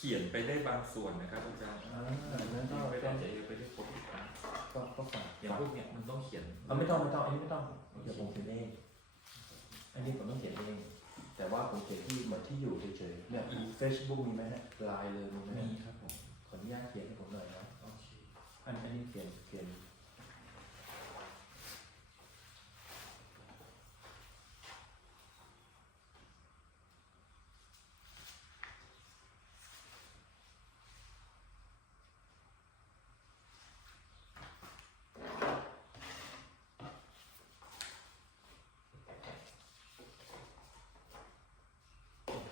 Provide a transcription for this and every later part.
เขียนไปได้บางส่วนนะครับอาจารย์อ่านั้นก็ไม่ก็ได้จะไปได้ครบทุกอันก็ก็ฝากอย่างพวกเนี้ยมันต้องเขียนเอาไม่ต้องไม่ต้องอันนี้ไม่ต้องเดี๋ยวผมเขียนเองอันนี้ผมต้องเขียนเองแต่ว่าผมเขียนที่เหมือนที่อยู่เฉยๆเนี่ยเฟซบุ๊กมีไหมเนี่ยไลน์เลยมีไหมมีเนี่ยครับผมขออนุญาตเขียนให้ผมหน่อยนะ โอเคอันอันนี้เขียนเขียน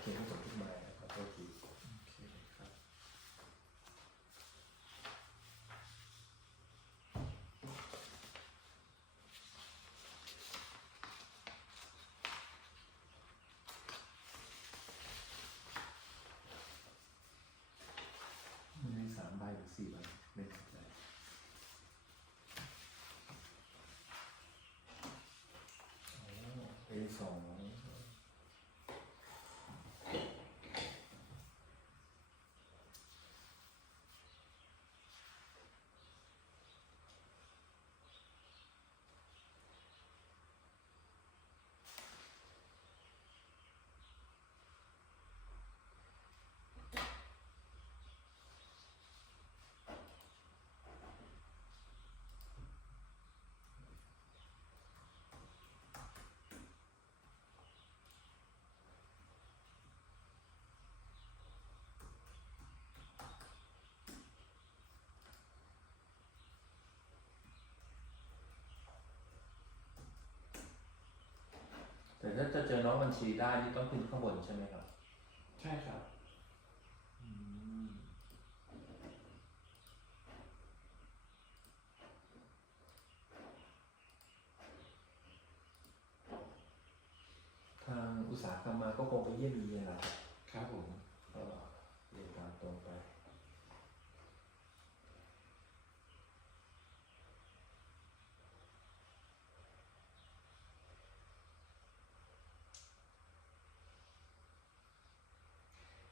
เขียนให้ผมขึ้นมาขอโทษที โอเคครับ มันมีสามใบหรือสี่ใบไม่แน่ใจโอ้ A สอง แต่ถ้าจะเจอน้องบัญชีได้นี่ต้องขึ้นข้างบนใช่ไหมครับ ใช่ครับอืมทางอุตสาหกรรมมาก็คงไปเยี่ยมเยียนแหละครับ ครับผม ก็เรียนตามตรงไป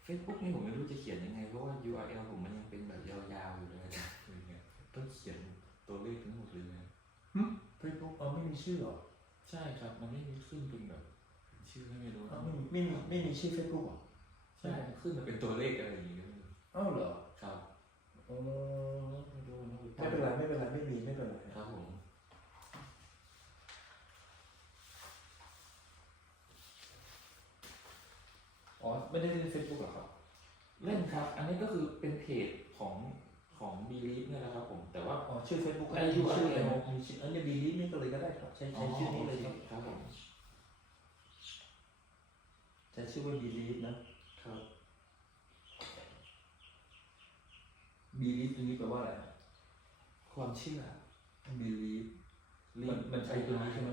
เฟซบุ๊กนี่ผมไม่รู้จะเขียนยังไง เพราะว่า URL ผมมันยังเป็นแบบยาวๆอยู่เลยนะคือไงต้องเขียนตัวเลขทั้งหมดเลยนะเฟซบุ๊กเอาไม่มีชื่อเหรอใช่ครับ มันไม่มีขึ้นเป็นแบบ ชื่อไม่รู้เอาไม่มีไม่มีไม่มีชื่อเฟซบุ๊กเหรอใช่ขึ้นมาเป็นตัวเลขอะไรอย่างเงี้ยอ้าวเหรอครับ โอ้ ไม่รู้นะ ไม่เป็นไรไม่เป็นไรไม่มีไม่เป็นไร ครับผม อ๋อไม่ได้เล่นเฟซบุ๊กเหรอครับ เล่นครับ อันนี้ก็คือเป็นเพจของของบีลีฟเนี่ยแหละครับผม แต่ว่า อ๋อชื่อเฟซบุ๊กไอ้มีชื่อ URL เลยมีชื่อเออเนี่ยบีลิฟนี่ก็เลยก็ได้ครับ ใช้ใช้ชื่อนี้เลยครับครับผมใช้ชื่อว่าบีลีฟนะครับบีลีฟตรงนี้แปลว่าอะไรความเชื่อบีลีฟลีมันมันใช้ตัวนี้ใช่ไหม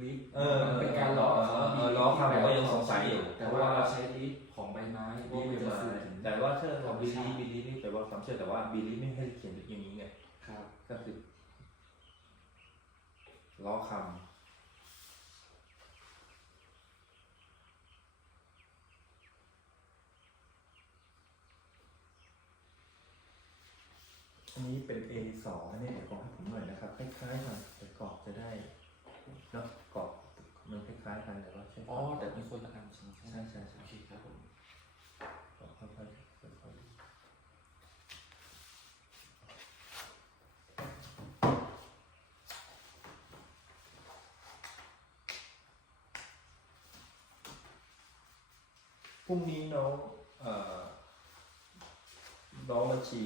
ลีฟเออมันเป็นการล้อเออเออล้อคำผมก็ยังสงสัยอยู่แต่ว่าเราใช้ลีฟของใบไม้บีลีฟลีฟจะมาสื่อถึง แต่ว่าถ้าเราบีลีฟบีลีฟนี่แปลว่าความเชื่อแต่ว่าบีลีฟไม่ให้เขียนอย่างนี้ไงครับ ก็คือล้อคำอันนี้เป็น A สองอันนี้เดี๋ยวกรอกให้ผมหน่อยนะครับ คล้ายๆกันแต่กรอกจะได้เนาะกรอกมันคล้ายๆกันแต่ว่าใช่อ๋อแต่เป็นคนละอันใช่ไหมใช่ใช่ใช่โอเคครับผมกรอก ค่อยๆค่อยๆพรุ่งนี้น้องเอ่อน้องบัญชี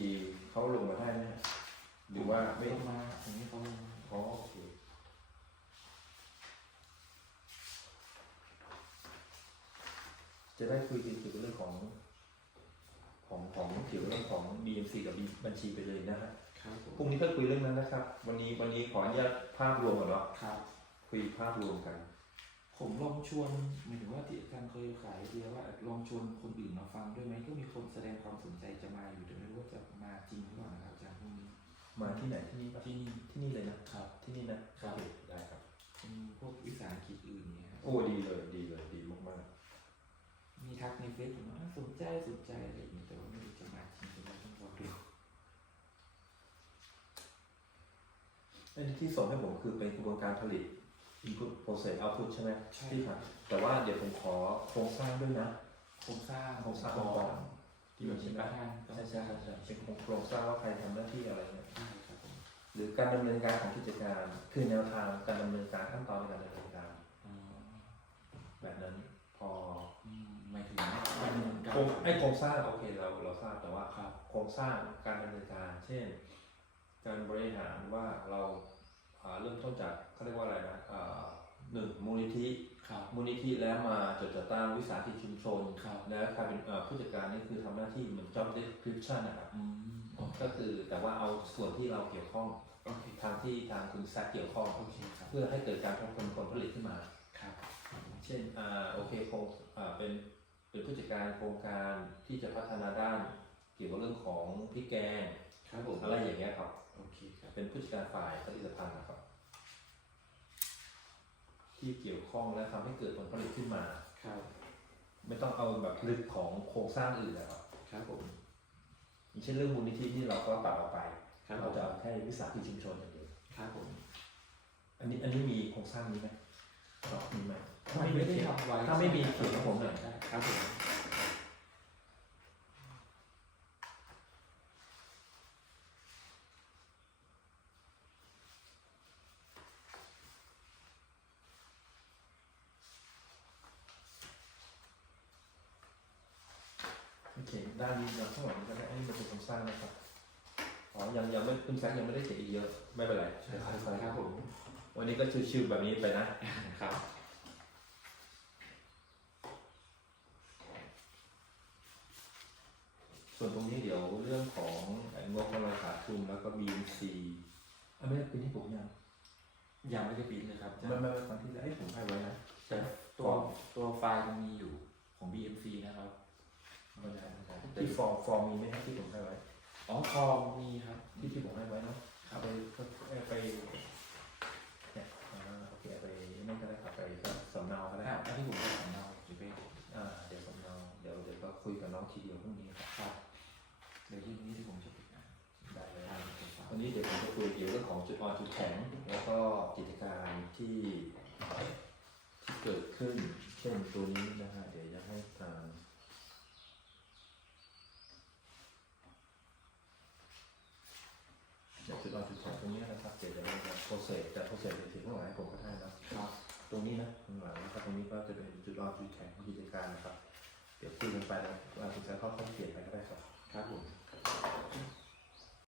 เขาลงมาได้ไหมฮะหรือว่าไม่ลงมาอย่างนี้เขาลงมาอ๋อโอเคจะได้คุยกันเกี่ยวกับเรื่องของ ของของเกี่ยวกับเรื่องของ BMC กับ B บัญชีไปเลยนะฮะครับผพรุ่งมนี้ก็คุยเรื่องนั้นนะครับ วันนี้วันนี้ขออนุญาตภาพรวมก่อนเนาะครับ คุยภาพรวมกัน ผมลองชวนหมายถึงว่าที่อาจารย์เคยขายไอเดียว่าลองชวนคนอื่นมาฟังด้วยไหมก็มีคนแสดงความสนใจจะมาอยู่แต่ไม่รู้ว่าจะมาจริงหรือเปล่านะครับอาจารย์พรุ่งนี้มาที่ไหนที่นี่ปะที่นี่ที่นี่เลยนะครับ ที่นี่นะครับ โอเคได้ครับเป็นพวกวิสาหกิจอื่นเนี่ยครับโอ้ดีเลยดีเลยดีมากมีมีทักในเฟซผมว่าสนใจสนใจอะไรอย่างเงี้ยแต่ว่าไม่รู้จะมาจริงหรือไม่ต้องรอดู อันนี้ที่ส่งให้ผมคือเป็นกระบวนการผลิต input process output ใช่ไหมใช่ ที่ครับแต่ว่าเดี๋ยวผมขอโครงสร้างด้วยนะ โครงสร้างโครงสร้างก่ก่ออนนที่แบบมีประธานใช่ใช่ใช่เป็นโครงสร้างว่าใครทำหน้าที่อะไรเนี่ยใช่ครับผมหรือการดำเนินการของกิจการ คือแนวทางการดำเนินการขั้นตอนในการดำเนินการ อ๋อแบบนั้นพออืมหมายถึงการดำเนินการโครงไอ้โครงสร้างโอเคเราเราทราบแต่ว่า ครับ โครงสร้างการดำเนินการ เช่น การบริหารว่าเราอ่าเริ่มต้นจากเขาเรียกว่าอะไรนะอ่าหนึ่งมูลนิธิครับมูลนิธิแล้วมาจดจัดตั้งวิสาหกิจชุมชนครับแล้วใครเป็นเอ่อผู้จัดการนี่คือทำหน้าที่เหมือน job description นะครับอืมโอเคก็คือแต่ว่าเอาส่วนที่เราเกี่ยวข้องโอเคทางที่ทางคุณแซคเกี่ยวข้องโอเคครับเพื่อให้เกิดการผลผลผลิตขึ้นมาครับเช่นอ่าโอเคโครงอ่าเป็นเป็นผู้จัดการโครงการที่จะพัฒนาด้าน เกี่ยวกับเรื่องของพริกแกง ครับผมอะไรอย่างเงี้ยครับโอเคครับเป็นผู้จัดการฝ่ายผลิตภัณฑ์นะครับ ที่เกี่ยวข้องและทำให้เกิดผลผลิตขึ้นมาครับ ไม่ต้องเอาแบบลึกของโครงสร้างอื่นนะครับครับผมอย่างเช่นเรื่องมูลนิธิที่เราก็ตัดออกไปครับผเรามจะเอาแค่วิสาหกิจชุมชนอย่างเดียวครับผม อันนี้อันนี้มีโครงสร้างนี้ไหมอ๋อมีไหมถ้าไม่ได้ทำไว้ถ้าไม่มีเขียนให้ผมหน่อยได้ครับผม โอเคด้านนี้เราข้างหลังก็ได้อันนี้มันเป็นโครงสร้างนะครับ อ๋อ ยังยังไม่คุณแซคยังไม่ได้เขียนอีกเยอะ ไม่เป็นไรใช่เดี๋ยวครับค่อยๆครับผม วันนี้ก็ชิวๆแบบนี้ไปนะ ครับส่วนตรงนี้เดี๋ยวเรื่องของไอ้งบกำไรขาดทุนแล้วก็ BMC อะไม่ได้ปีนี้ผมยังยังไม่ได้ปิดเลยครับไม่ไม่ไม่ครั้งที่แล้วไอ้ยผมให้ไว้นะแต่ตัวตัวไฟล์มันมีอยู่ของ BMC นะครับไม่ได้ไม่ได้ ที่ฟอร์มฟอร์มมีไหมครับที่ผมให้ไว้ อ๋อฟอร์มมีครับ ที่ที่ผมให้ไว้เนาะครับไปไปไปเนี่ยอ่าโอเคเอาไปนั่นก็ได้ครับไปสำเนาก็ได้อ่าอันที่ผมจะสำเนาจะเป็นอ่าเดี๋ยวสำเนาเดี๋ยวเดี๋ยวก็คุยกับน้องทีเดียวพรุ่งนี้ครับครับเดี๋ยวที่นี้ที่ผมจะปิดงานได้เลยได้เลยครับวันนี้เดี๋ยวผมจะคุยเกี่ยวกับเรื่องของจุดอ่อนจุดแข็งแล้วก็กิจการที่ที่เกิดขึ้นเช่นตัวนี้นะฮะเดี๋ยวจะให้ทาง อนจุดสองตรงนี้นะครับเดี๋ยวจะเราจะโปรเซสจะโปรเซสไปถึงข้างหลังให้ผมก็ได้นะครับ ตรงนี้นะข้างหลังนะครับตรงนี้ก็จะเป็นจุดอ่อนจุดแข็งของกิจการนะครับ เดี๋ยวคุยกันไปแล้วเราจะเข้าข้อเปลี่ยนไปก็ได้ครับครับผม